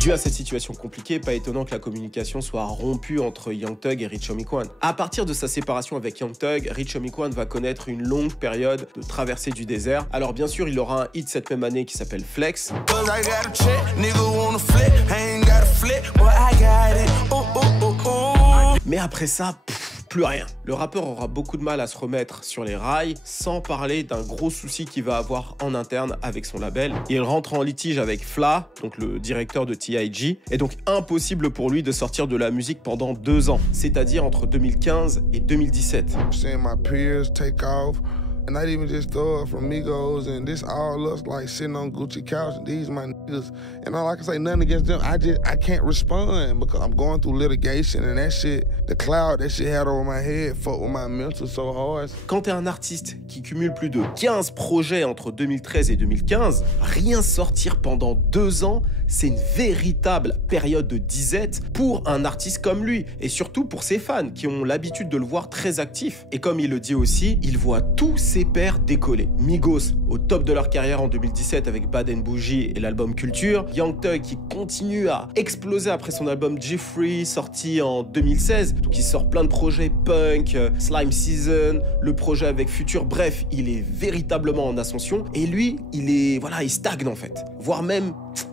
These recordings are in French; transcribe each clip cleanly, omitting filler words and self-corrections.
Dû à cette situation compliquée, pas étonnant que la communication soit rompue entre Young Thug et Rich Homie Quan. À partir de sa séparation avec Young Thug, Rich Homie Quan va connaître une longue période de traversée du désert. Alors bien sûr, il aura un hit cette même année qui s'appelle Flex. Mais après ça, plus rien. Le rappeur aura beaucoup de mal à se remettre sur les rails, sans parler d'un gros souci qu'il va avoir en interne avec son label. Il rentre en litige avec Fla, donc le directeur de T.I.G, et donc impossible pour lui de sortir de la musique pendant 2 ans, c'est-à-dire entre 2015 et 2017. And not even just throw it from Migos, and this all us like sitting on Gucci couch, and these my niggas. And all I can say, nothing against them. I can't respond because I'm going through litigation, and that shit, the cloud that shit had over my head, fuck with my mental so hard. Quand t'es un artiste qui cumule plus de 15 projets entre 2013 et 2015, rien sortir pendant 2 ans, c'est une véritable période de disette pour un artiste comme lui, et surtout pour ses fans qui ont l'habitude de le voir très actif. Et comme il le dit aussi, il voit tous ses pairs décoller. Migos au top de leur carrière en 2017 avec Bad and Bougie et l'album Culture. Young Thug qui continue à exploser après son album Jeffrey sorti en 2016. Donc il sort plein de projets punk, Slime Season, le projet avec Future. Bref, il est véritablement en ascension. Et lui, il stagne en fait. Voire même,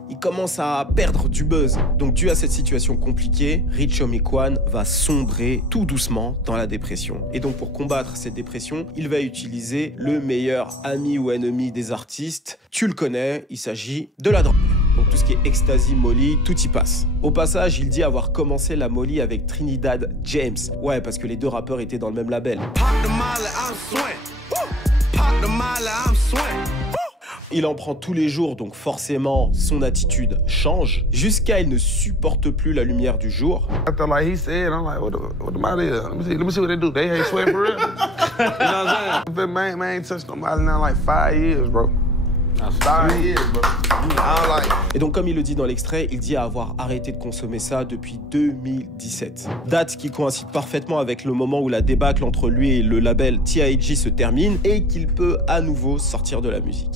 il commence à perdre du buzz. Donc dû à cette situation compliquée, Rich Homie Quan va sombrer tout doucement dans la dépression. Et donc pour combattre cette dépression, il va utiliser le meilleur ami ou ennemi des artistes. Tu le connais, il s'agit de la drogue. Donc tout ce qui est ecstasy, molly, tout y passe. Au passage, il dit avoir commencé la molly avec Trinidad James. Ouais, parce que les deux rappeurs étaient dans le même label. Il en prend tous les jours, donc forcément, son attitude change, jusqu'à il ne supporte plus la lumière du jour. Et donc comme il le dit dans l'extrait, il dit avoir arrêté de consommer ça depuis 2017. Date qui coïncide parfaitement avec le moment où la débâcle entre lui et le label T.I.G se termine et qu'il peut à nouveau sortir de la musique.